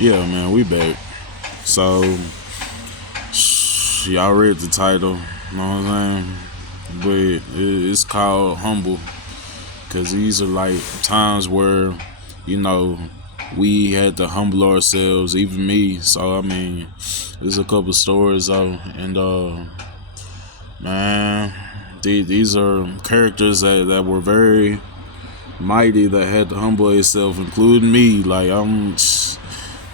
Yeah, man, we back. So, y'all read the title, you know what I'm saying? But it's called Humble, because these are like times where, you know, we had to humble ourselves, even me. So, I mean, there's a couple stories though, and man, these are characters that were very mighty that had to humble themselves, including me. Like, I'm.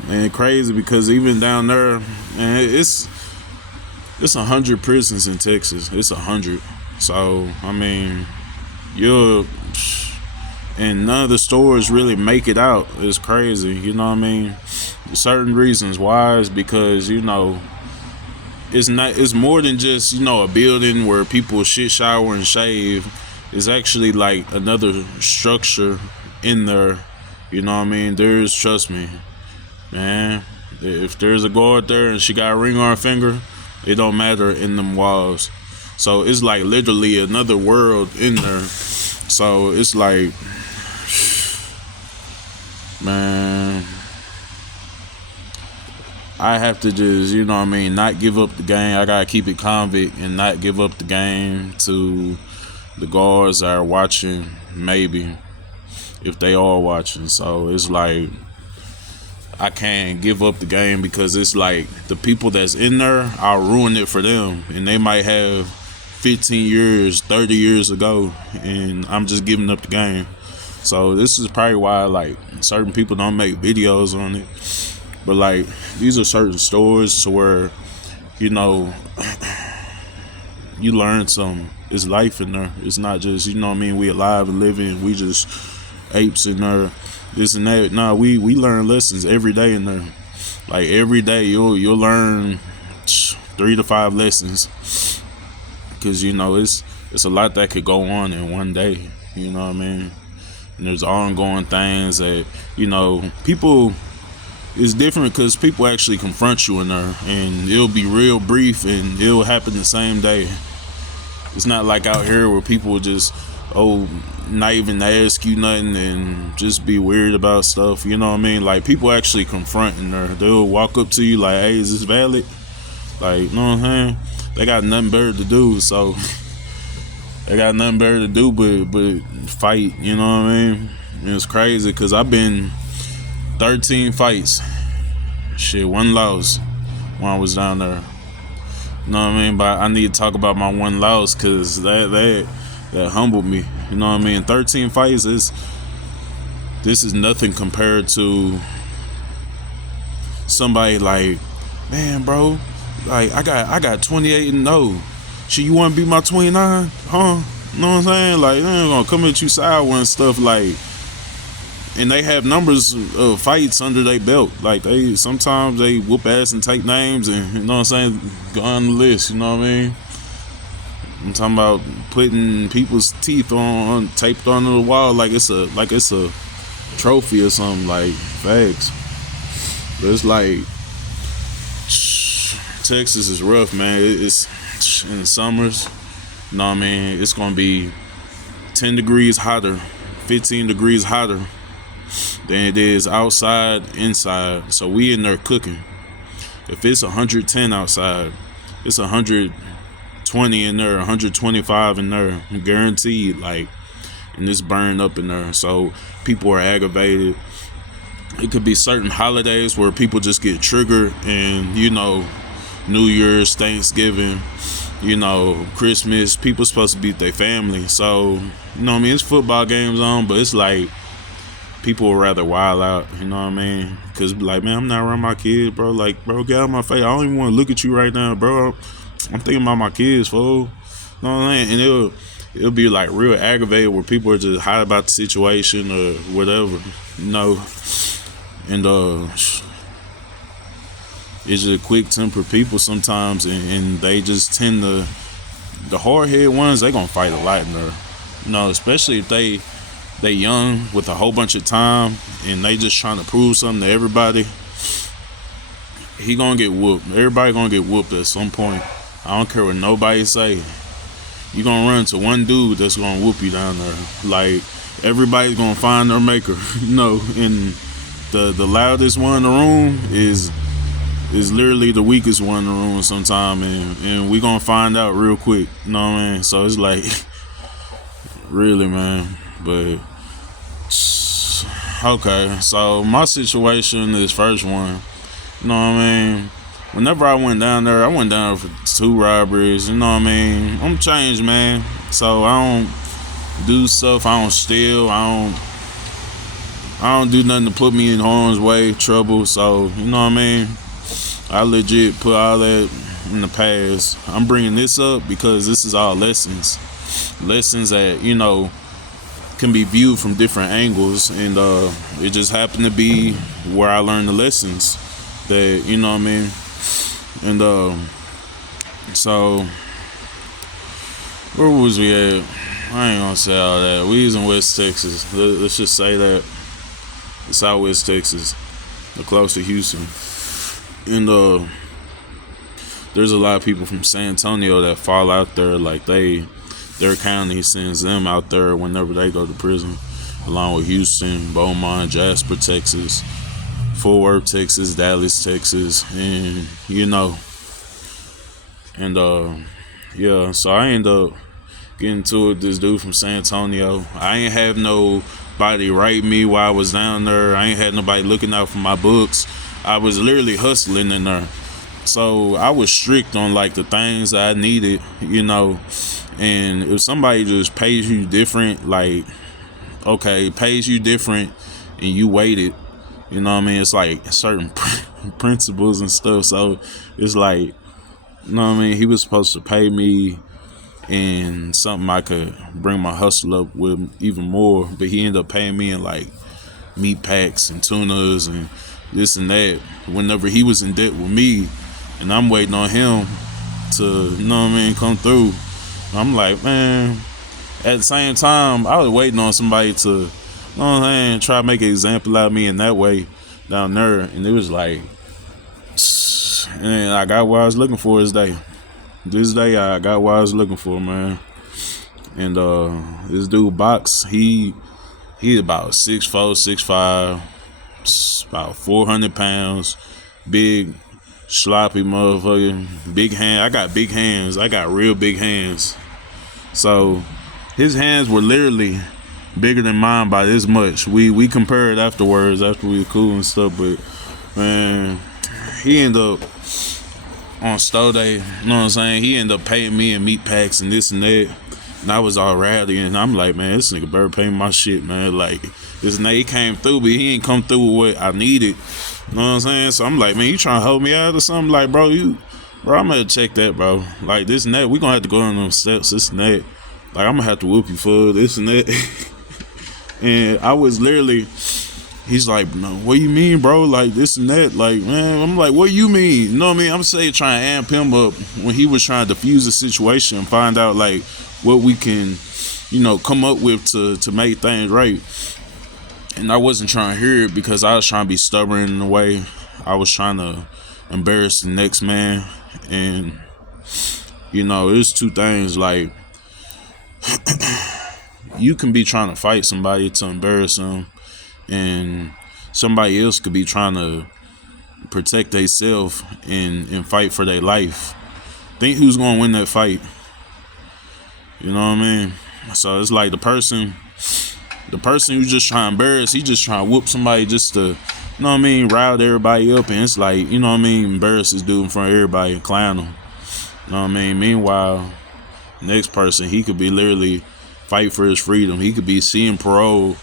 And crazy because even down there, man, it's 100 prisons in Texas. It's 100. So I mean, you're and none of the stores really make it out. It's crazy, you know what I mean? Certain reasons why is because it's not. It's more than just a building where people shit, shower, and shave. It's actually like another structure in there. You know what I mean? Trust me. Man, if there's a guard there and she got a ring on her finger, it don't matter in them walls. So it's like literally another world in there. So it's like, man, I have to just, not give up the game. I gotta keep it convict and not give up the game to the guards that are watching, maybe, if they are watching. So it's like, I can't give up the game because it's like the people that's in there, I'll ruin it for them. And they might have 15 years, 30 years ago, and I'm just giving up the game. So this is probably why like certain people don't make videos on it. But like these are certain stories to where, you learn some. It's life in there. It's not just, we alive and living. We just apes in there. This and that. Nah, we learn lessons every day in there. Like every day you'll learn 3 to 5 lessons. Cause it's a lot that could go on in one day. You know what I mean? And there's ongoing things that, people, it's different because people actually confront you in there, and it'll be real brief and it'll happen the same day. It's not like out here where people just not even ask you nothing and just be weird about stuff. You know what I mean? Like people actually confront in there. They'll walk up to you like, "Hey, is this valid?" Like, you know what I'm saying? They got nothing better to do, so they got nothing better to do but fight. You know what I mean? And it's crazy because I've been 13 fights. Shit, 1 loss when I was down there. You know what I mean? But I need to talk about my 1 loss because that humbled me. You know what I mean? 13 fights this is nothing compared to somebody like, man, bro, like I got 28-0. Shit, you want to be my 29? Huh? You know what I'm saying? Like, they ain't gonna come at you sour and stuff, like, and they have numbers of fights under their belt. Like sometimes they whoop ass and take names, and you know what I'm saying, go on the list. You know what I mean? I'm talking about putting people's teeth on taped onto the wall like it's a trophy or something, like facts. But it's like Texas is rough, man. It's in the summers. You know what I mean? It's gonna be 10 degrees hotter, 15 degrees hotter than it is outside, inside. So we in there cooking. If it's 110 outside, it's 120 in there, 125 in there, guaranteed. Like, and it's burned up in there. So people are aggravated. It could be certain holidays where people just get triggered, and New Year's, Thanksgiving, Christmas. People supposed to be with their family. So what I mean, it's football games on, but it's like people would rather wild out, you know what I mean? Because, like, man, I'm not around my kids, bro. Like, bro, get out of my face. I don't even want to look at you right now, bro. I'm thinking about my kids, fool. You know what I mean? And it'll be, like, real aggravated where people are just hot about the situation or whatever, And, it's just quick-tempered people sometimes, and they just tend to, the hard-headed ones, they gonna fight a lot in there. Especially if they young with a whole bunch of time and they just trying to prove something to everybody. He gonna get whooped. Everybody gonna get whooped at some point. I don't care what nobody say. You gonna run into one dude that's gonna whoop you down there. Like, everybody's gonna find their maker, and the loudest one in the room is literally the weakest one in the room sometime, and we gonna find out real quick. You know what I mean? So it's like, really, man. But okay, so my situation is first one. You know what I mean? Whenever I went down there, I went down for 2 robberies. You know what I mean? I'm changed, man. So I don't do stuff. I don't steal. I don't do nothing to put me in harm's way, trouble. So you know what I mean? I legit put all that in the past. I'm bringing this up because this is all lessons that can be viewed from different angles, and it just happened to be where I learned the lessons that you know what I mean. And so where was we at? I ain't gonna say all that. We was in West Texas. Let's just say that it's Southwest Texas, close to Houston. And there's a lot of people from San Antonio that fall out there. Like their county sends them out there whenever they go to prison, along with Houston, Beaumont, Jasper, Texas, Fort Worth, Texas, Dallas, Texas, and yeah. So I ended up getting to it. This dude from San Antonio. I ain't have nobody write me while I was down there. I ain't had nobody looking out for my books. I was literally hustling in there. So I was strict on like the things I needed, and if somebody just pays you different, like, okay, pays you different and you waited, you know what I mean? It's like certain principles and stuff. So it's like, you know what I mean? He was supposed to pay me and something I could bring my hustle up with even more, but he ended up paying me in like meat packs and tunas and this and that whenever he was in debt with me, and I'm waiting on him to, come through. I'm like, man, at the same time, I was waiting on somebody to, try to make an example out of me in that way down there, and it was like, and I got what I was looking for this day. This day, I got what I was looking for, man. And this dude, Box, he about 6'4", 6'5", about 400 pounds, big, sloppy motherfucker, big hand. I got big hands. I got real big hands. So his hands were literally bigger than mine by this much. We compared afterwards after we were cool and stuff, but man, he ended up on Stow Day, you know what I'm saying? He ended up paying me in meat packs and this and that. And I was all rowdy, and I'm like, man, this nigga better pay my shit, man. Like, this nigga, he came through, but he ain't come through with what I needed. You know what I'm saying? So I'm like, man, you trying to hold me out or something? Like, bro, I'm gonna check that, bro. Like, this and that, we gonna have to go on them steps, this and that. Like, I'm gonna have to whoop you for this and that. And I was literally, he's like, no, what you mean, bro? Like, this and that. Like, man, I'm like, what you mean? You know what I mean? I'm saying trying to amp him up when he was trying to diffuse the situation and find out, like, what we can, come up with to make things right. And I wasn't trying to hear it because I was trying to be stubborn in a way. I was trying to embarrass the next man. And, there's two things. Like, you can be trying to fight somebody to embarrass them, and somebody else could be trying to protect themselves and fight for their life. Think who's going to win that fight. You know what I mean? So it's like the person who's just trying to embarrass, he just trying to whoop somebody just to, rile everybody up. And it's like, embarrass this dude in front of everybody and clown him. You know what I mean? Meanwhile, next person, he could be literally fight for his freedom. He could be seeing parole,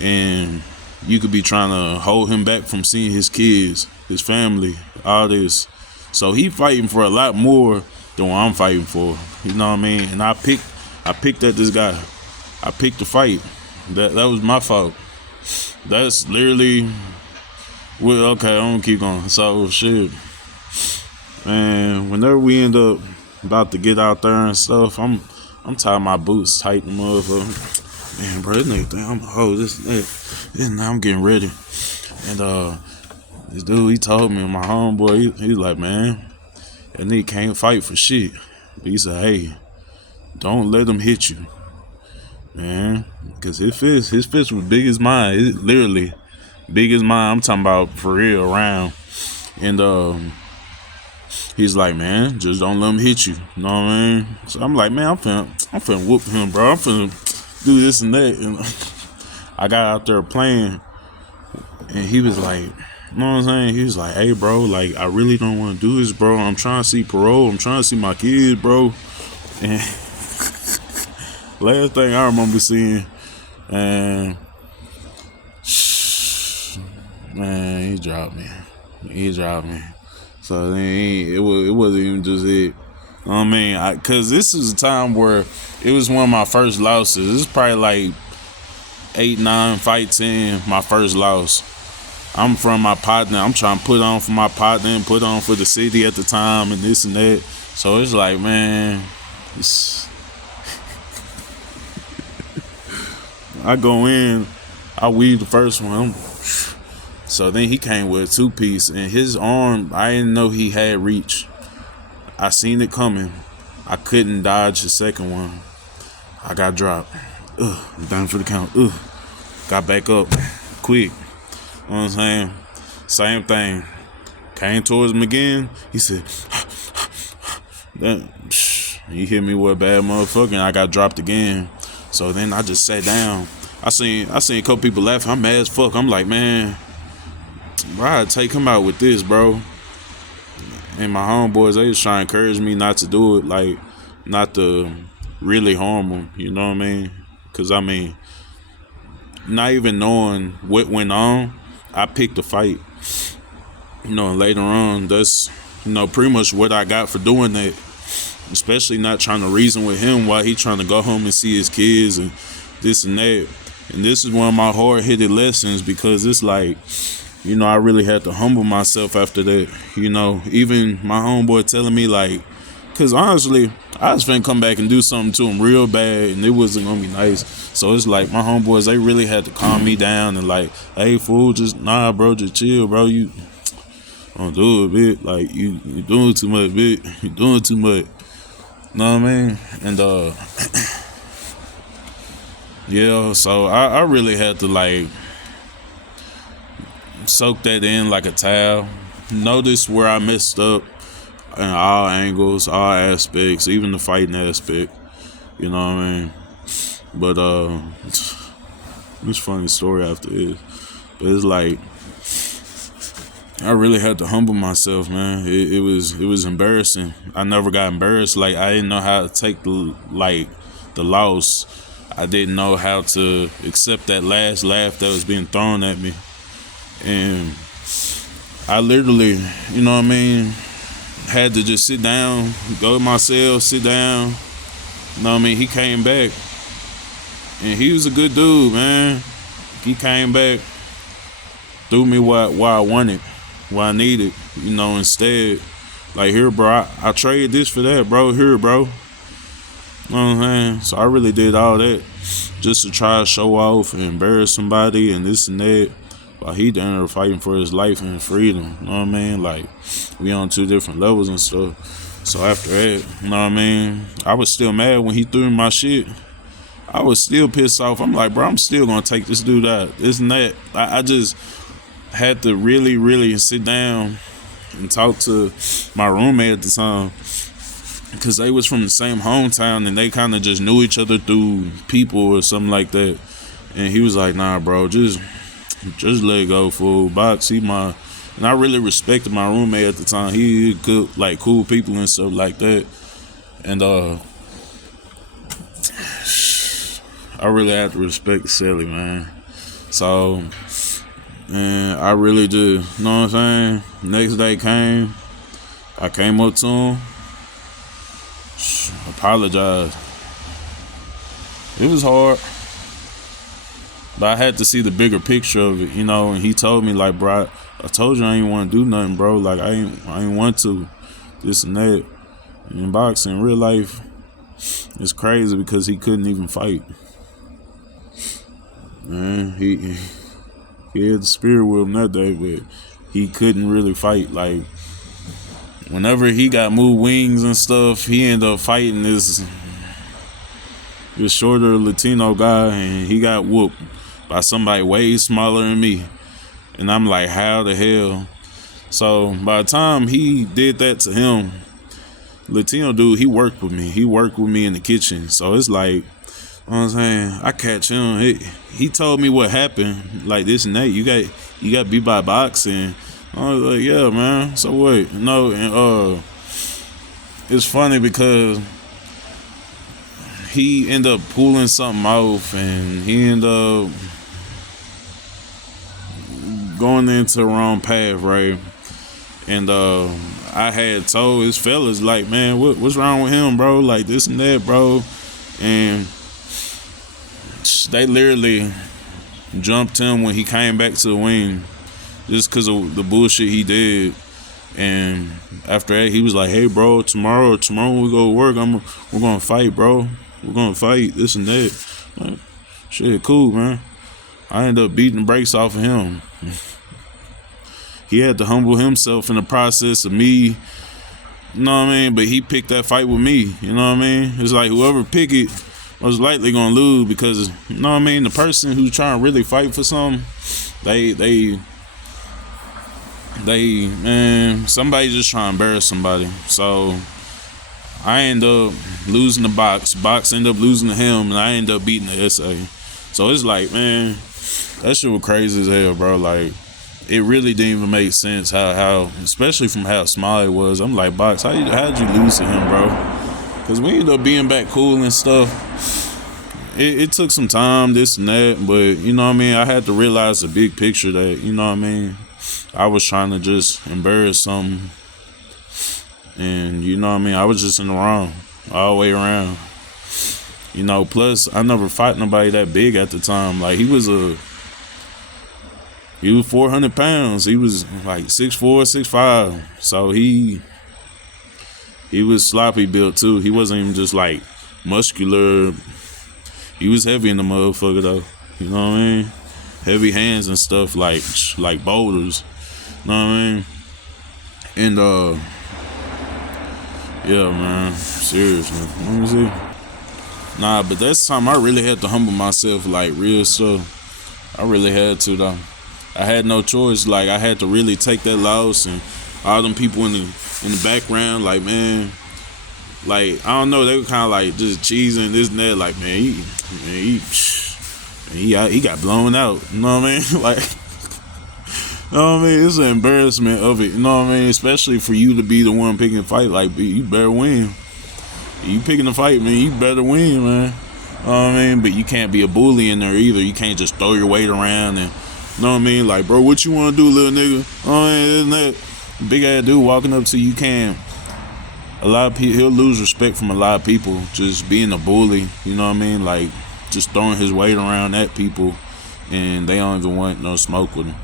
and you could be trying to hold him back from seeing his kids, his family, all this. So he fighting for a lot more than what I'm fighting for. You know what I mean? And I picked at this guy. I picked the fight. That was my fault. That's literally, well, okay, I'm gonna keep going. So shit, man, whenever we end up about to get out there and stuff, I'm tying my boots tight and motherfucker. Man, bro, this nigga think I'm a hoe. This now I'm getting ready. And this dude, he told me, my homeboy, he was like, man, that nigga can't fight for shit. But he said, hey, don't let him hit you, man, because his fist was big as mine. It literally, big as mine. I'm talking about for real around. And he's like, man, just don't let him hit you. You know what I mean? So I'm like, man, I'm finna whoop him, bro. I'm finna do this and that. And I got out there playing, and he was like, you know what I'm saying? He was like, hey, bro, like, I really don't want to do this, bro. I'm trying to see parole. I'm trying to see my kids, bro. And last thing I remember seeing, and man, he dropped me. So then it wasn't even just it. I mean, cause this is a time where it was one of my first losses. This is probably like 8-9 fights in, my first loss. I'm from my partner. I'm trying to put on for my partner and put on for the city at the time and this and that. So it's like, man, I go in, I weave the first one. So then he came with a 2-piece, and his arm, I didn't know he had reach. I seen it coming. I couldn't dodge the second one. I got dropped. I'm down for the count. Got back up quick. You know what I'm saying? Same thing. Came towards him again. He said, he hit me with a bad motherfucker, and I got dropped again. So then I just sat down. I seen a couple people laughing. I'm mad as fuck. I'm like, man, bro, I'd take him out with this, bro. And my homeboys, they was trying to encourage me not to do it, like, not to really harm him, you know what I mean? Because, I mean, not even knowing what went on, I picked a fight. You know, and later on, that's, you know, pretty much what I got for doing that. Especially not trying to reason with him while he trying to go home and see his kids and this and that. And this is one of my hard-hitted lessons, because it's like, you know, I really had to humble myself after that. You know, even my homeboy telling me, like, because honestly, I was finna come back and do something to him real bad, and it wasn't gonna be nice. So it's like, my homeboys, they really had to calm me down and like, hey, fool, just, nah, bro, just chill, bro. You don't do it, bit. Like, you doing too much, bit. You doing too much. Know what I mean? And, yeah, so I really had to, like, soak that in like a towel. Notice where I messed up in all angles, all aspects, even the fighting aspect. You know what I mean? But it's a funny story after this. But it's like, I really had to humble myself, man. It was embarrassing. I never got embarrassed. Like, I didn't know how to take the loss. I didn't know how to accept that last laugh that was being thrown at me. And I literally, you know what I mean, had to just sit down, go to my cell, sit down. You know what I mean? He came back. And he was a good dude, man. He came back, threw me what I wanted, what I needed, you know, instead. Like, here, bro, I traded this for that, bro. Here, bro. You know what I'm saying? So I really did all that just to try to show off and embarrass somebody and this and that. While he down there fighting for his life and freedom, you know what I mean? Like, we on 2 different levels and stuff. So after that, you know what I mean? I was still mad when he threw my shit. I was still pissed off. I'm like, bro, I'm still gonna take this dude out. This and that. I just had to really, really sit down and talk to my roommate at the time, because they was from the same hometown and they kind of just knew each other through people or something like that. And he was like, nah, bro, just let it go, fool. Box, and I really respected my roommate at the time. He could, like, cool people and stuff like that. And I really had to respect Sally, man. So, and I really just, you know what I'm saying? Next day came, I came up to him, apologized. It was hard, but I had to see the bigger picture of it, you know. And he told me, like, bro, I told you I ain't want to do nothing, bro. Like, I ain't want to, this and that. In boxing, real life, it's crazy because he couldn't even fight. Man, he had the spirit with him that day, but he couldn't really fight. Like, whenever he got moved wings and stuff, he ended up fighting this shorter Latino guy, and he got whooped by somebody way smaller than me. And I'm like, how the hell? So by the time he did that to him, Latino dude, he worked with me. He worked with me in the kitchen. So it's like, you know what I'm saying? I catch him. He told me what happened, like this and that. You got beat by boxing. I was like, yeah, man. So what? And it's funny because he ended up pulling something off, and he ended up going into the wrong path, right? And I had told his fellas, like, man, what's wrong with him, bro? Like this and that, bro. And they literally jumped him when he came back to the wing, just because of the bullshit he did. And after that, he was like, hey, bro, tomorrow when we go to work, we're gonna fight, bro. We're gonna fight, this and that. Like, shit, cool, man. I ended up beating the brakes off of him. He had to humble himself in the process of me, you know what I mean? But he picked that fight with me, you know what I mean? It's like whoever pick it was likely gonna lose, because, you know what I mean, the person who's trying to really fight for something, man, somebody just trying to embarrass somebody. So I end up losing the box end up losing to him, and I end up beating the SA. So it's like, man, that shit was crazy as hell, bro. Like, it really didn't even make sense how especially from how small it was. I'm like, Box, how'd you lose to him, bro? Because we ended up being back cool and stuff. It took some time, this and that, but, you know what I mean, I had to realize the big picture that, you know what I mean, I was trying to just embarrass something, and, you know what I mean, I was just in the wrong all the way around. You know, plus, I never fought nobody that big at the time. Like, he was 400 pounds. He was like 6'4", 6'5". So he was sloppy built too. He wasn't even just like muscular. He was heavy in the motherfucker though. You know what I mean? Heavy hands and stuff like boulders. You know what I mean? And yeah, man. Seriously. Let me see. Nah, but that's the time I really had to humble myself, like real stuff. I really had to though. I had no choice. Like, I had to really take that loss, and all them people in the background, like, man, like, I don't know, they were kind of like just cheesing this and that, like, man, he got blown out. You know what I mean? Like, you know what I mean? It's an embarrassment of it. You know what I mean? Especially for you to be the one picking the fight. Like, you better win. You picking the fight, man. You better win, man. You know what I mean? But you can't be a bully in there either. You can't just throw your weight around and, you know what I mean? Like, bro, what you want to do, little nigga? Oh, isn't that big ass dude walking up to you? Can't. A lot of people, he'll lose respect from a lot of people just being a bully. You know what I mean? Like, just throwing his weight around at people, and they don't even want no smoke with him.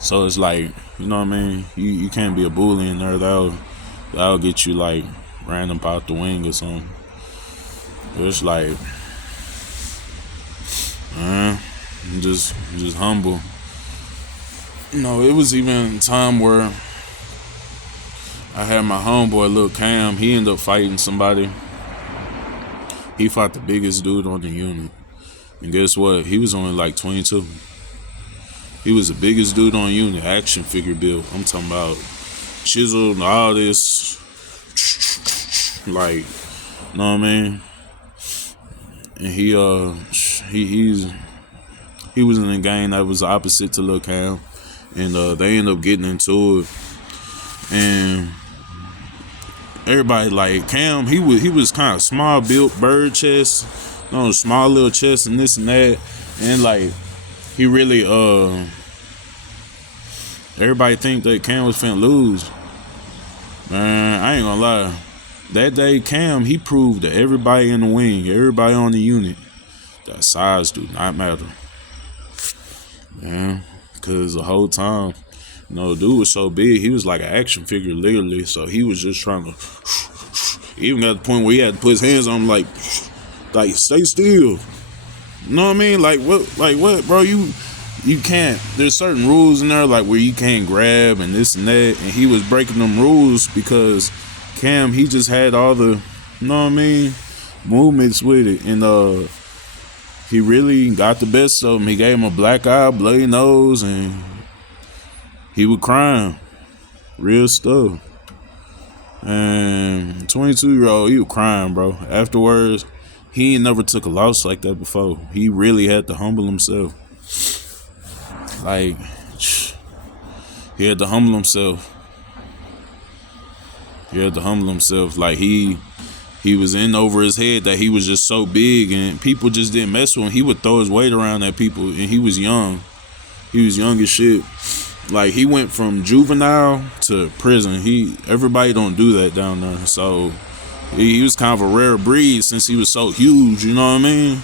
So it's like, you know what I mean? You can't be a bully in there. That'll get you like random out the wing or something. It's like, just humble. You know, it was even a time where I had my homeboy Lil Cam. He ended up fighting somebody. He fought the biggest dude on the unit, and guess what? He was only like 22. He was the biggest dude on the unit, action figure build. I'm talking about chiseled and all this, like, you know what I mean? And he was in a gang that was opposite to Lil Cam, and they ended up getting into it, and everybody like Cam, he was kind of small built, bird chest, you know, small little chest and this and that, and like he really everybody think that Cam was finna lose. Man, I ain't gonna lie. That day, Cam, he proved to everybody in the wing, everybody on the unit, that size do not matter. Man, because the whole time, you know, the dude was so big, he was like an action figure, literally. So he was just trying to, even got the point where he had to put his hands on him, like stay still. You know what I mean? Like what, bro? You can't. There's certain rules in there, like where you can't grab and this and that. And he was breaking them rules because Cam, he just had all the, you know what I mean, movements with it. And he really got the best of him. He gave him a black eye, bloody nose, and he was crying. Real stuff. And 22-year-old, he was crying, bro. Afterwards, he ain't never took a loss like that before. He really had to humble himself. Like, he had to humble himself. Like, he was in over his head that he was just so big and people just didn't mess with him. He would throw his weight around at people, and he was young. He was young as shit. Like, he went from juvenile to prison. Everybody don't do that down there. So he was kind of a rare breed since he was so huge, you know what I mean?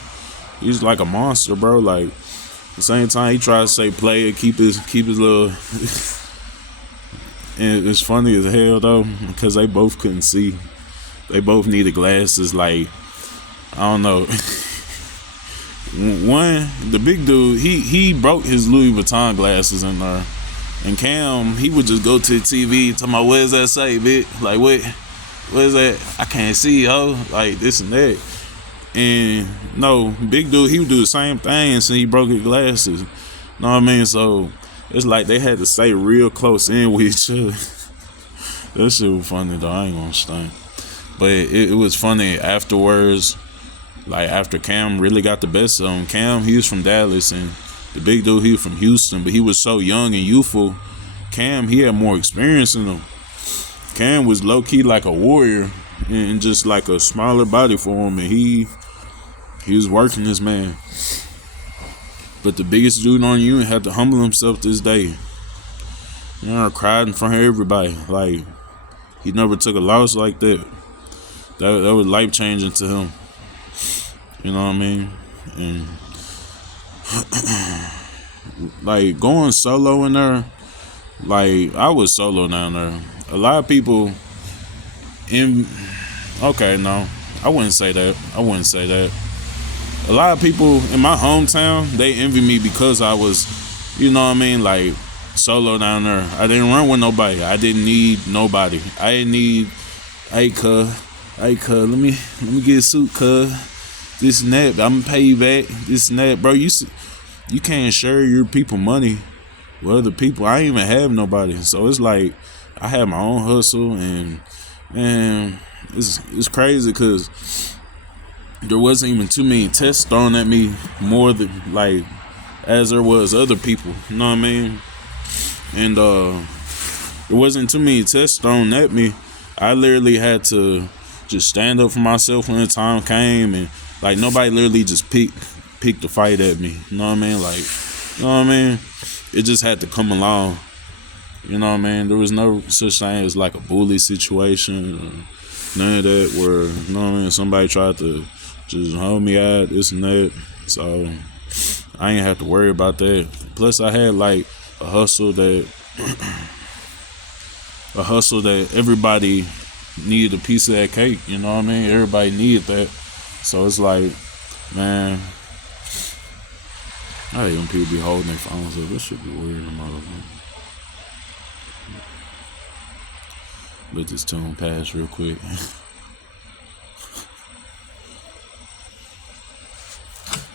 He's like a monster, bro. Like, at the same time, he tried to say play and keep his little and it's funny as hell though, because they both couldn't see. They both needed glasses. Like, I don't know. One, the big dude, he broke his Louis Vuitton glasses in there. And Cam, he would just go to the TV talking about, what does that say, bitch? Like, what is that? I can't see, ho. Like, this and that. And no, big dude, he would do the same thing since he broke his glasses. Know what I mean? So it's like they had to stay real close in with each other. That shit was funny though, I ain't gonna stunt. But it was funny afterwards, like after Cam really got the best of him. Cam, he was from Dallas, and the big dude, he was from Houston, but he was so young and youthful. Cam, he had more experience in him. Cam was low-key like a warrior and just like a smaller body for him, and he was working this man. But the biggest dude on you had to humble himself this day. You know, cried in front of everybody. Like, he never took a loss like that. That was life-changing to him. You know what I mean? And like, going solo in there, like, I was solo down there. A lot of people okay, no, I wouldn't say that. A lot of people in my hometown, they envy me because I was, you know what I mean, like, solo down there. I didn't run with nobody. I didn't need nobody. I didn't need, hey, cuz, let me get a suit, cuz. This and that, I'm gonna pay you back. This and that, bro. You can't share your people money with other people. I ain't even have nobody, so it's like I had my own hustle, and man, it's crazy because there wasn't even too many tests thrown at me more than like as there was other people. You know what I mean? And there wasn't too many tests thrown at me. I literally had to just stand up for myself when the time came, and like nobody literally just picked the fight at me. You know what I mean? Like, you know what I mean? It just had to come along. You know what I mean? There was no such thing as like a bully situation or none of that where, you know what I mean, somebody tried to just hold me out, this and that. So I ain't have to worry about that. Plus I had like a hustle that everybody needed a piece of that cake, you know what I mean? Everybody needed that. So it's like, man, I hate when people be holding their phones up. This should be weird in my life. Let this tune pass real quick.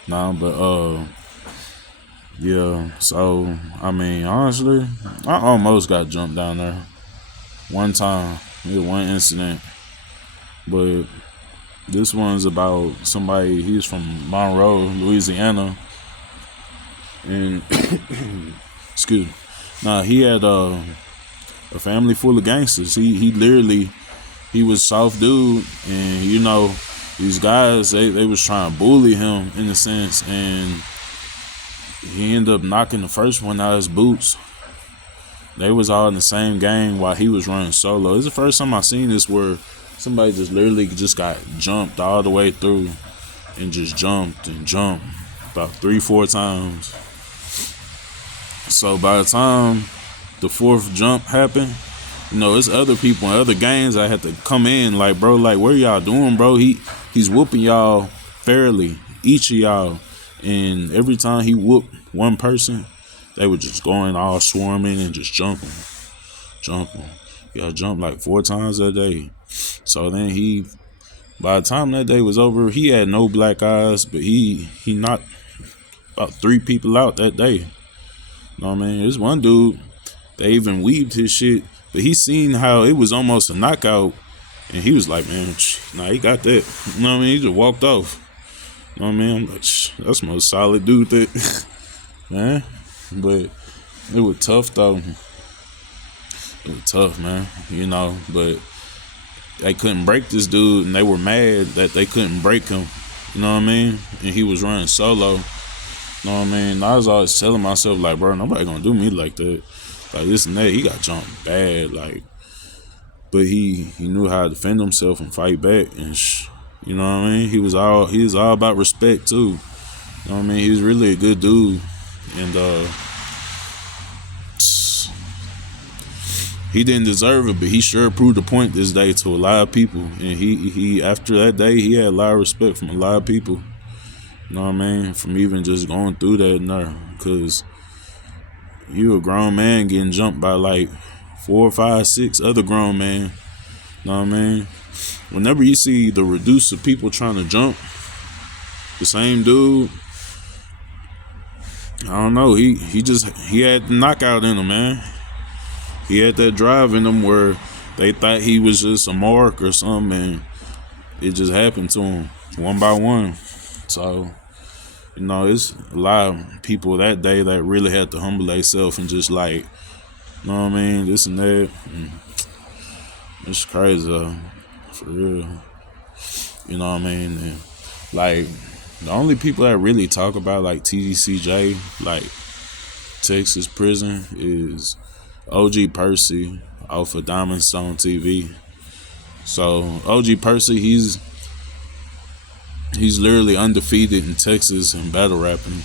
Nah, but yeah, so I mean, honestly, I almost got jumped down there one time. It was one incident, but this one's about somebody. He's from Monroe, Louisiana, and excuse me. Nah, he had a family full of gangsters. He literally, he was soft dude, and you know, these guys they was trying to bully him in a sense, and he ended up knocking the first one out of his boots. They was all in the same gang while he was running solo. It's the first time I seen this where somebody just literally just got jumped all the way through and just jumped and jumped about 3-4 times. So by the time the fourth jump happened, you know, it's other people and other gangs that had to come in like, bro, like, what are y'all doing, bro? He's whooping y'all fairly, each of y'all. And every time he whooped one person, they were just going all swarming and just jumping. Y'all jumped like 4 times a day. So then he By the time that day was over, he had no black eyes, but he knocked about 3 people out that day. You know what I mean? There's one dude, they even weaved his shit, but he seen how it was almost a knockout, and he was like, man, nah, he got that. You know what I mean? He just walked off. You know what I mean? I'm like, that's the most solid dude that, man. But it was tough, though. It was tough, man. You know, but they couldn't break this dude, and they were mad that they couldn't break him. You know what I mean? And he was running solo. You know what I mean? I was always telling myself, like, bro, nobody gonna do me like that. Like, this and that, he got jumped bad, like, but he knew how to defend himself and fight back, and you know what I mean? He was all about respect too. You know what I mean? He was really a good dude, and he didn't deserve it, but he sure proved a point this day to a lot of people, and he after that day, he had a lot of respect from a lot of people. You know what I mean? From even just going through that and there, because you a grown man getting jumped by like 4, 5, 6 other grown men. You know what I mean? Whenever you see the reduce of people trying to jump the same dude, I don't know. He had the knockout in him, man. He had that drive in him where they thought he was just a mark or something, and it just happened to him one by one. So, you know, it's a lot of people that day that really had to humble themselves and just like, you know what I mean, this and that. And it's crazy, for real. You know what I mean? And like, the only people that really talk about like TDCJ, like Texas prison, is OG Percy off of Diamond Stone TV. So OG Percy, he's literally undefeated in Texas in battle rapping.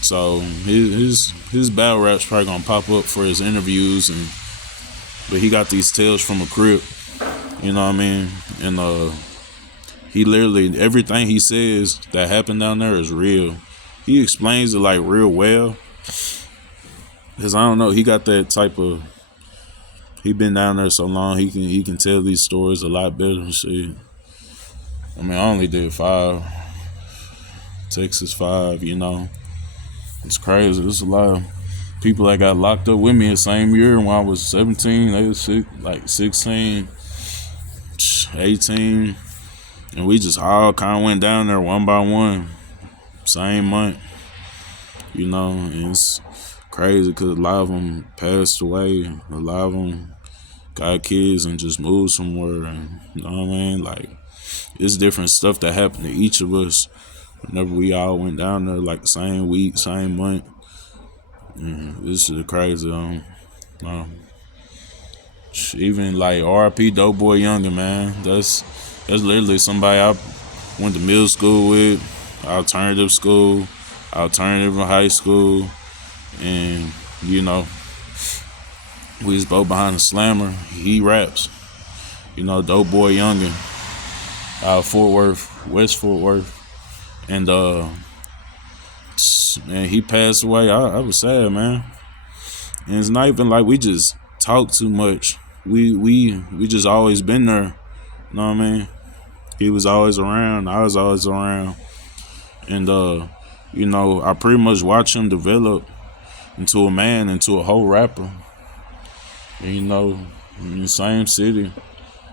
So his battle rap's probably gonna pop up for his interviews, but he got these tales from a crib. You know what I mean? And he literally, everything he says that happened down there is real. He explains it like real well. Cause I don't know, he got that type of, he been down there so long, he can tell these stories a lot better and shit. I mean, I only did 5, Texas 5, you know. It's crazy. There's a lot of people that got locked up with me the same year when I was 17, they was like 16, 18, and we just all kind of went down there one by one, same month, you know. And it's crazy because a lot of them passed away, a lot of them got kids and just moved somewhere, and you know what I mean? Like, it's different stuff that happened to each of us whenever we all went down there, like the same week, same month. This is crazy. Even like R.I.P. Doughboy Younger, man. That's literally somebody I went to middle school with, alternative school, alternative high school, and you know, we was both behind the slammer. He raps, you know, Doughboy Younger, Fort Worth, West Fort Worth, and man, he passed away. I was sad, man. And it's not even like we just talk too much. We just always been there. You know what I mean? He was always around. I was always around. And you know, I pretty much watched him develop into a man, into a whole rapper. And, you know, in the same city,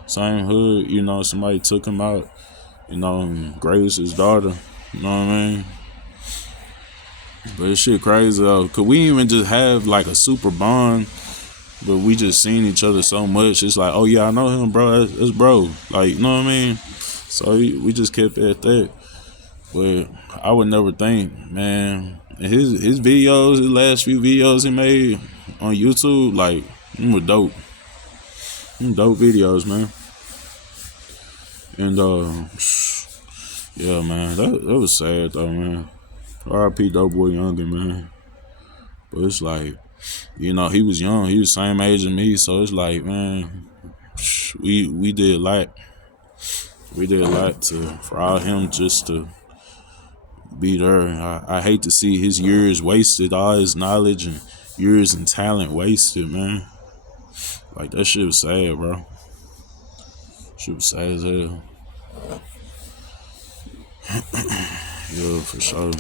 same hood, you know, somebody took him out, you know, and raised his daughter. You know what I mean? But this shit crazy though, cause we even just have like a super bond, but we just seen each other so much. It's like, oh yeah, I know him, bro. That's bro. Like, you know what I mean? So we just kept it at that. But I would never think, man. And his videos, his last few videos he made on YouTube, like, them were dope. Them dope videos, man. And yeah, man, that was sad though, man. R.I.P. Doughboy Younger, man. But it's like, you know, he was young. He was the same age as me. So it's like, man, we did a lot. We did a lot for all him just to be there. I hate to see his years wasted, all his knowledge and years and talent wasted, man. Like, that shit was sad, bro. Shit was sad as hell. Yeah, for sure.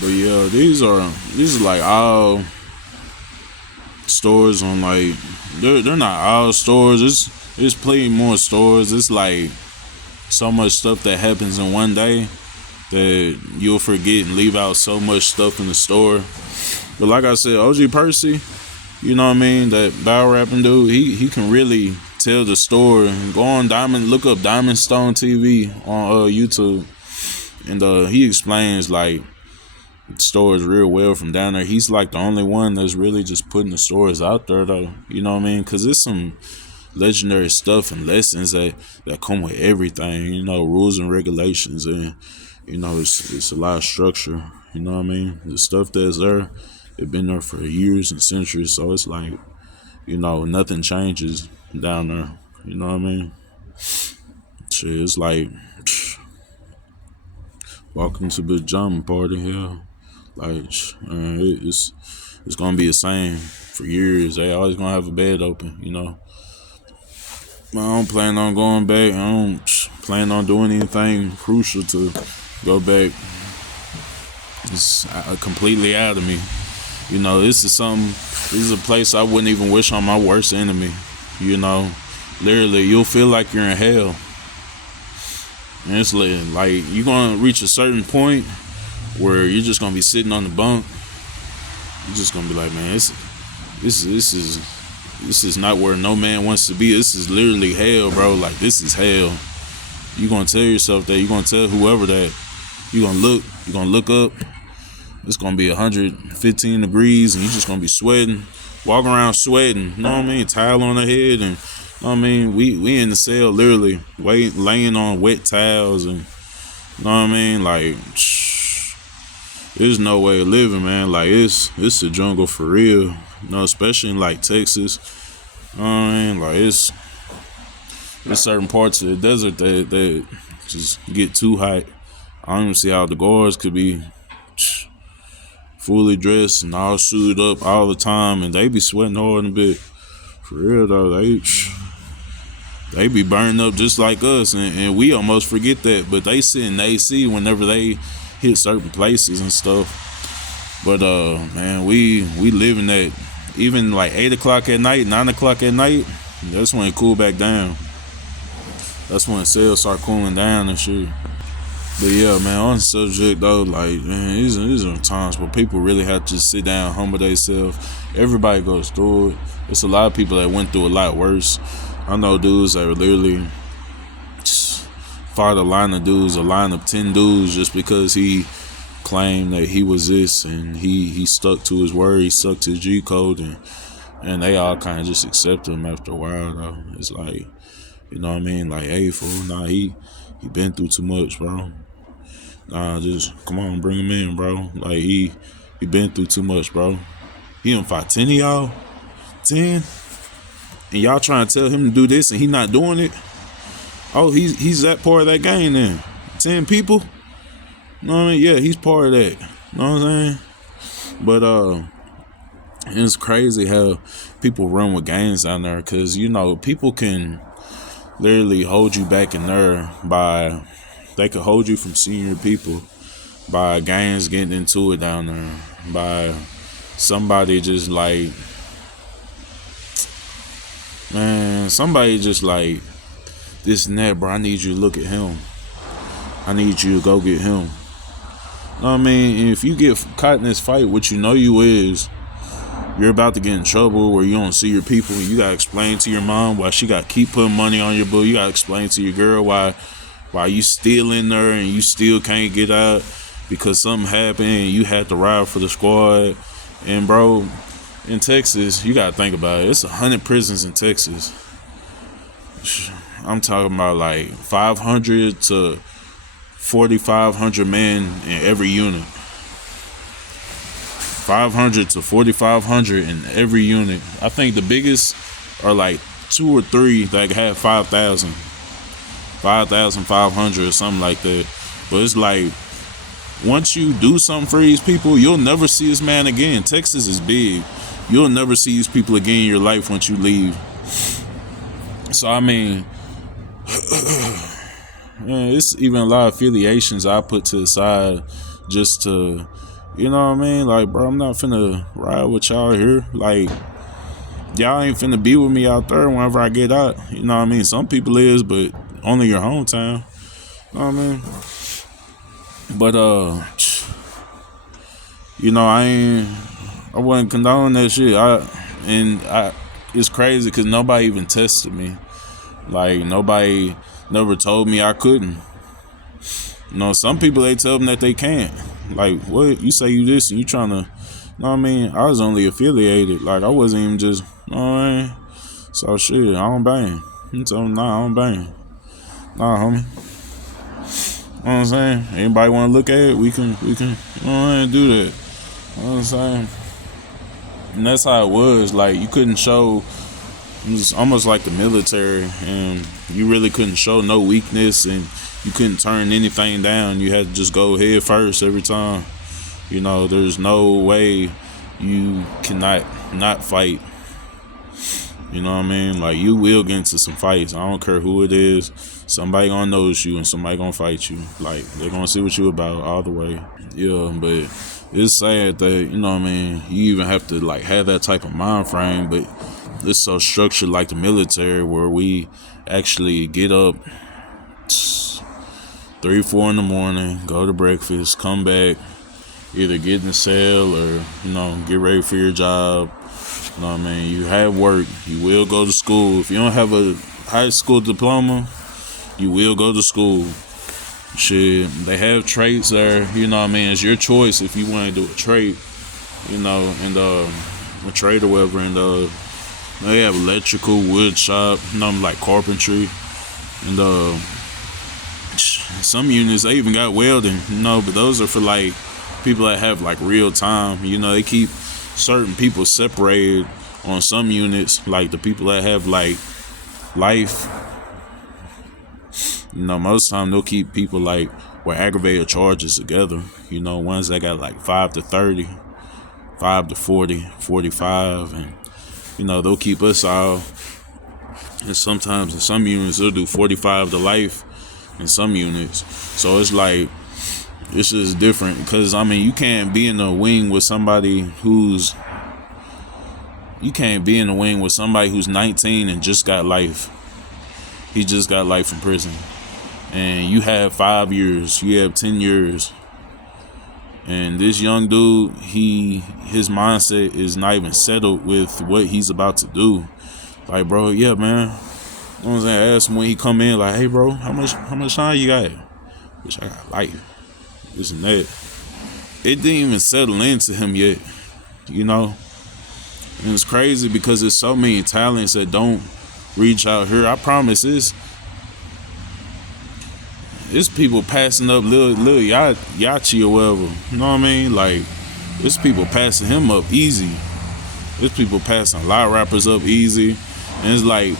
But yeah, these are like all stores on like they're not all stores. It's plenty more stores. It's like so much stuff that happens in one day that you'll forget and leave out so much stuff in the store. But like I said, OG Percy, you know what I mean, that battle rapping dude, he can really tell the story. Go on look up Diamond Stone TV on YouTube, and he explains like stores real well from down there. He's like the only one that's really just putting the stores out there though. You know what I mean? Because it's some legendary stuff and lessons that come with everything. You know, rules and regulations, and you know it's a lot of structure. You know what I mean? The stuff that's there, it's been there for years and centuries. So it's like, you know, nothing changes down there. You know what I mean? Shit, it's like walking to the pajama party here. Like, it's gonna be the same for years. They always gonna have a bed open, you know. I don't plan on going back. I don't plan on doing anything crucial to go back. It's completely out of me. You know, this is a place I wouldn't even wish on my worst enemy. You know, literally, you'll feel like you're in hell. And it's like you're gonna reach a certain point where you're just gonna be sitting on the bunk. You're just gonna be like, man, this is not where no man wants to be. This is literally hell, bro. Like, this is hell. You're gonna tell yourself that. You're gonna tell whoever that. You're gonna look up. It's gonna be 115 degrees, and you're just gonna be sweating, walking around sweating. You know what I mean? Towel on the head, and you know what I mean. We in the cell, literally, laying on wet towels, and you know what I mean. Like, there's no way of living, man. Like, it's a jungle for real. You know, especially in like Texas. You know what I mean? Like, there's certain parts of the desert that just get too hot. I don't even see how the guards could be fully dressed and all suited up all the time, and they be sweating hard in a bit. For real though, they be burning up just like us, and we almost forget that. But they sit in the AC whenever they hit certain places and stuff. But man, we live in that. Even like 8 o'clock at night, 9 o'clock at night, that's when it cool back down. That's when cells start cooling down and shit. But yeah, man, on the subject though, like, man, these are times where people really have to just sit down, humble themselves. Everybody goes through it. There's a lot of people that went through a lot worse. I know dudes that literally fought a line of 10 dudes just because he claimed that he was this, and he stuck to his word, he stuck to his G code, and they all kind of just accepted him after a while though. It's like, you know what I mean? Like, hey, fool, nah, he been through too much, bro. Nah, just come on, bring him in, bro. Like, he been through too much, bro. He done fought 10 of y'all? 10? And y'all trying to tell him to do this and he not doing it? Oh, he's that part of that game then. 10 people? You know what I mean? Yeah, he's part of that. You know what I'm saying? But it's crazy how people run with gangs down there, because, you know, people can literally hold you back in there they could hold you from seeing your people by gangs getting into it down there, by somebody just like, man, somebody just like, this and that, bro, I need you to look at him. I need you to go get him. You know what I mean? If you get caught in this fight, what you know you is, you're about to get in trouble where you don't see your people. You gotta explain to your mom why she gotta keep putting money on your bill. You gotta explain to your girl why you still in there and you still can't get out because something happened and you had to ride for the squad. And bro, in Texas, you gotta think about it. It's 100 prisons in Texas. I'm talking about like 500 to 4,500 men in every unit. 500 to 4,500 in every unit. I think the biggest are like 2 or 3 that have 5,000. 5,500 or something like that. But it's like, once you do something for these people, you'll never see this man again. Texas is big. You'll never see these people again in your life once you leave. So I mean, man, it's even a lot of affiliations I put to the side just to, you know what I mean? Like, bro, I'm not finna ride with y'all here. Like, y'all ain't finna be with me out there whenever I get out. You know what I mean? Some people is, but only your hometown. You know what I mean? But you know, I wouldn't condone that shit. It's crazy because nobody even tested me. Like, nobody never told me I couldn't. You know, some people, they tell them that they can't. Like, what? You say you this and you trying to, you know what I mean? I was only affiliated. Like, I wasn't even just, you know what I mean? So, shit, I don't bang. You told them, nah, I don't bang. Nah, homie. You know what I'm saying? Anybody want to look at it? We can, you know what I mean, do that. You know what I'm saying? And that's how it was. Like, you couldn't show, it was almost like the military, and you really couldn't show no weakness, and you couldn't turn anything down. You had to just go head first every time. You know, there's no way you cannot not fight. You know what I mean? Like, you will get into some fights. I don't care who it is. Somebody gonna notice you and somebody gonna fight you. Like, they're gonna see what you about all the way. Yeah, but it's sad that, you know what I mean, you even have to, like, have that type of mind frame, but it's so structured like the military where we actually get up 3, 4 in the morning, go to breakfast, come back, either get in the cell or, you know, get ready for your job. You know what I mean? You have work. You will go to school. If you don't have a high school diploma, you will go to school. Shit, they have trades there. You know what I mean? It's your choice if you want to do a trade. You know, and a trade or whatever. And they have electrical, wood shop, you know, like carpentry, and some units they even got welding. You know, but those are for like people that have like real time. You know, they keep certain people separated on some units, like the people that have like life. You know, most of the time they'll keep people like with aggravated charges together. You know, ones that got like 5 to 30, 5 to 40, 45, and you know, they'll keep us all. And sometimes in some units they'll do 45 to life in some units. So it's like, it's just different because I mean, you can't be in a wing with somebody who's 19 and just got life. He just got life in prison. And you have 5 years, you have 10 years. And this young dude, his mindset is not even settled with what he's about to do. Like, bro, yeah, man. You know what I'm saying? I asked him when he come in, like, hey, bro, how much time you got? Bitch, I got life. This and that. It didn't even settle into him yet, you know? And it's crazy because there's so many talents that don't reach out here. I promise it's people passing up Lil Yachi or whatever. You know what I mean? Like, it's people passing him up easy. There's people passing a lot of rappers up easy. And it's like,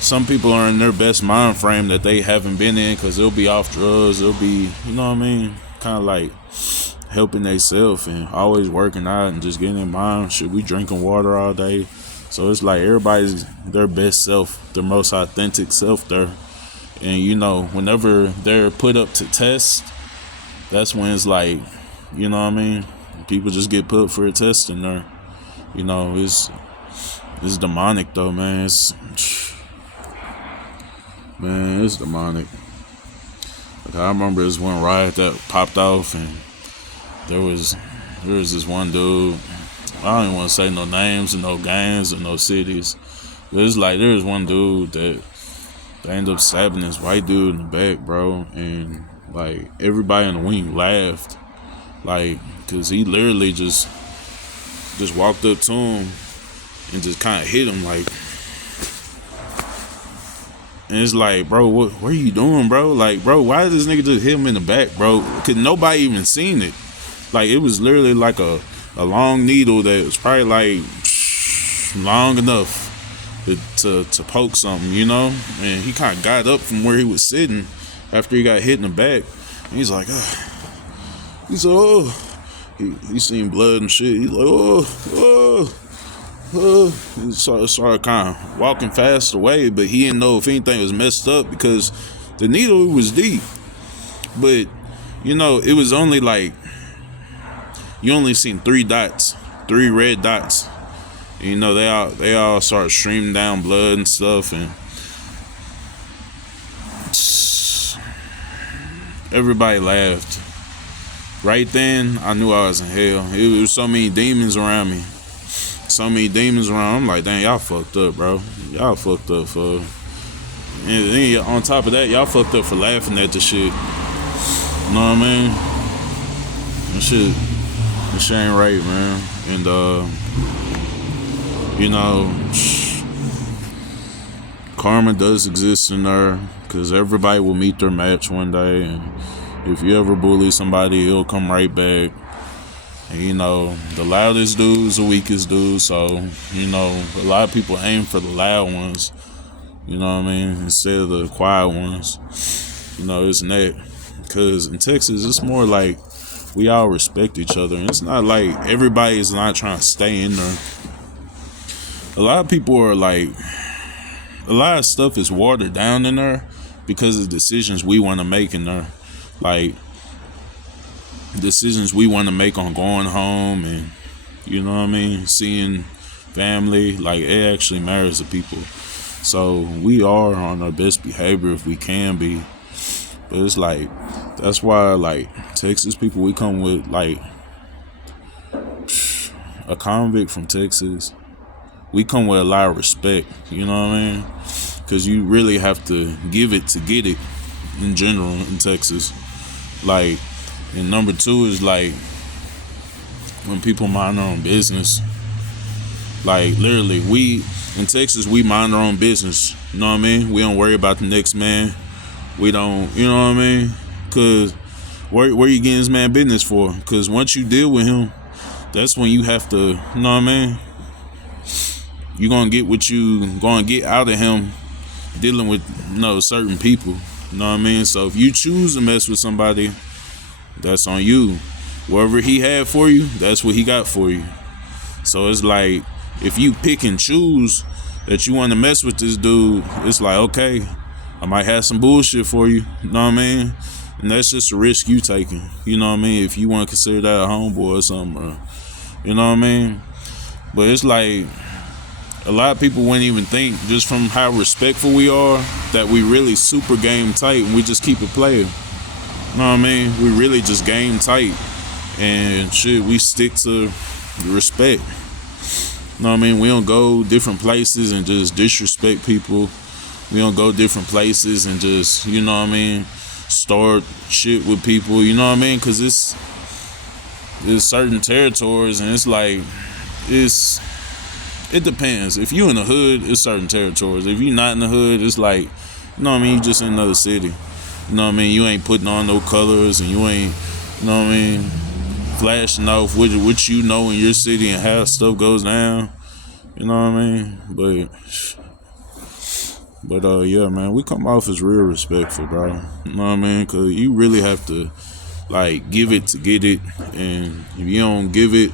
some people are in their best mind frame that they haven't been in because they'll be off drugs. They'll be, you know what I mean? Kind of like helping themselves and always working out and just getting in mind. Should we drinking water all day? So it's like everybody's their best self, their most authentic self there. And you know, whenever they're put up to test, that's when it's like, you know what I mean? People just get put for a test in there. You know, it's demonic though, man. It's demonic. Like, I remember this one riot that popped off, and there was this one dude. I don't even want to say no names and no gangs and no cities. But it's like there was one dude that they ended up stabbing this white dude in the back, bro, and like everybody in the wing laughed, like, cause he literally just walked up to him and just kind of hit him, like. And it's like, bro, what are you doing, bro? Like, bro, why did this nigga just hit him in the back, bro? Cause nobody even seen it. Like, it was literally like a long needle that was probably like long enough to poke something, you know? And he kind of got up from where he was sitting after he got hit in the back. And he's like, he said, oh. He seen blood and shit. He's like, he started kind of walking fast away, but he didn't know if anything was messed up because The needle was deep, but it was only like you only seen 3 dots, 3 red dots. They all start streaming down blood and stuff, and everybody laughed. Right then, I knew I was in hell. It was so many demons around me. I'm like, dang, y'all fucked up, bro. Y'all fucked up for. And then on top of that, y'all fucked up for laughing at the shit. You know what I mean? That shit ain't right, man. And karma does exist in there, because everybody will meet their match one day, and if you ever bully somebody, it'll come right back. And the loudest dude's the weakest dude, so a lot of people aim for the loud ones, you know what I mean, instead of the quiet ones. Isn't that? Because in Texas, it's more like we all respect each other, and it's not like everybody is not trying to stay in there. A lot of people are like, a lot of stuff is watered down in there because of decisions we want to make in there. Like, decisions we want to make on going home and, seeing family. Like, it actually matters to people. So we are on our best behavior if we can be. But it's like, that's why, like, Texas people, we come with, like, a convict from Texas. We come with a lot of respect, you know what I mean? Because you really have to give it to get it in general in Texas. Like, and number 2 is like when people mind their own business. Like, literally, in Texas, we mind our own business. You know what I mean? We don't worry about the next man. We don't, you know what I mean? Because where you getting this man business for? Because once you deal with him, that's when you have to, you know what I mean? You're going to get what you going to get out of him dealing with, certain people. You know what I mean? So if you choose to mess with somebody, that's on you. Whatever he had for you, that's what he got for you. So it's like, if you pick and choose that you want to mess with this dude, it's like, okay, I might have some bullshit for you. You know what I mean? And that's just a risk you taking. You know what I mean? If you want to consider that a homeboy or something, or, you know what I mean? But it's like, a lot of people wouldn't even think, just from how respectful we are, that we really super game tight and we just keep it playing. You know what I mean? We really just game tight. And shit, we stick to respect. You know what I mean? We don't go different places and just disrespect people. We don't go different places and just, you know what I mean, start shit with people. You know what I mean? Because there's certain territories, and it's like, it depends. If you in the hood, it's certain territories. If you not in the hood, it's like, you know what I mean, you just in another city. You know what I mean? You ain't putting on no colors, and you ain't, you know what I mean, flashing off what you know in your city and how stuff goes down. You know what I mean? But yeah, man, we come off as real respectful, bro. You know what I mean? Because you really have to, like, give it to get it. And if you don't give it,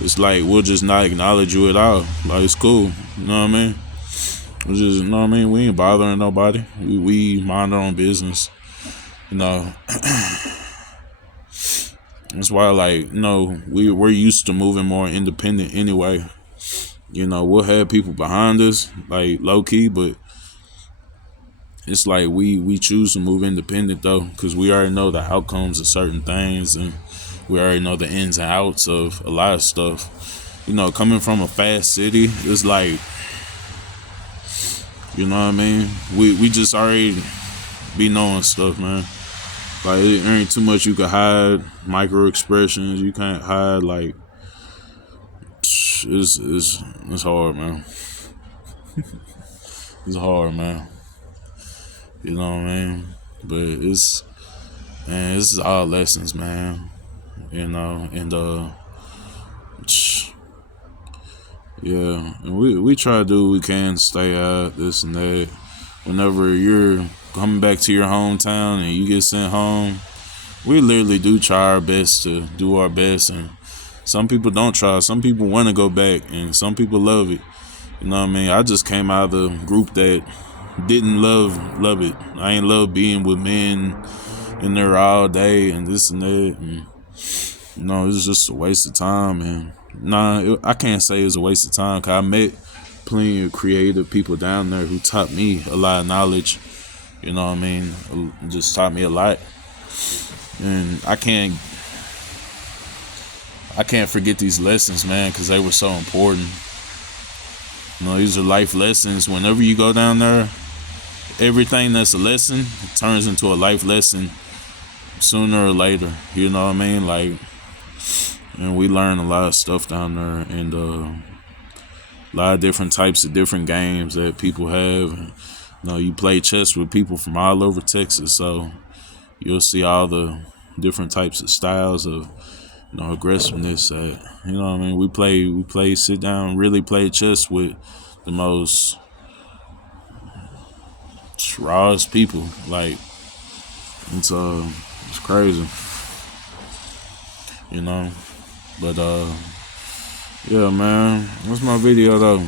it's like, we'll just not acknowledge you at all. Like, it's cool. You know what I mean? We just, you know what I mean? We ain't bothering nobody. We mind our own business. You know? That's why, like, we're used to moving more independent anyway. We'll have people behind us, like, low-key, but it's like we choose to move independent, though, because we already know the outcomes of certain things, and we already know the ins and outs of a lot of stuff. Coming from a fast city, it's like, you know what I mean? We just already be knowing stuff, man. Like, it ain't too much you can hide. Micro expressions, you can't hide. Like, it's hard, man. It's hard, man. You know what I mean? But this is all lessons, man. And yeah, and we try to do what we can to stay out, this and that. Whenever you're coming back to your hometown and you get sent home, we literally do try our best to do our best. And some people don't try. Some people want to go back, and some people love it. You know what I mean? I just came out of the group that didn't love it. I ain't love being with men in there all day and this and that. And, it's just a waste of time. And I can't say it's a waste of time, because I met plenty of creative people down there who taught me a lot of knowledge. You know what I mean? Just taught me a lot. And I can't forget these lessons, man, because they were so important. These are life lessons. Whenever you go down there, everything that's a lesson turns into a life lesson sooner or later. You know what I mean? Like, and we learn a lot of stuff down there, and a lot of different types of different games that people have. You play chess with people from all over Texas, so you'll see all the different types of styles of aggressiveness. We play sit down, really play chess with the most rawest people. Like, it's crazy, but yeah, man, that's my video though.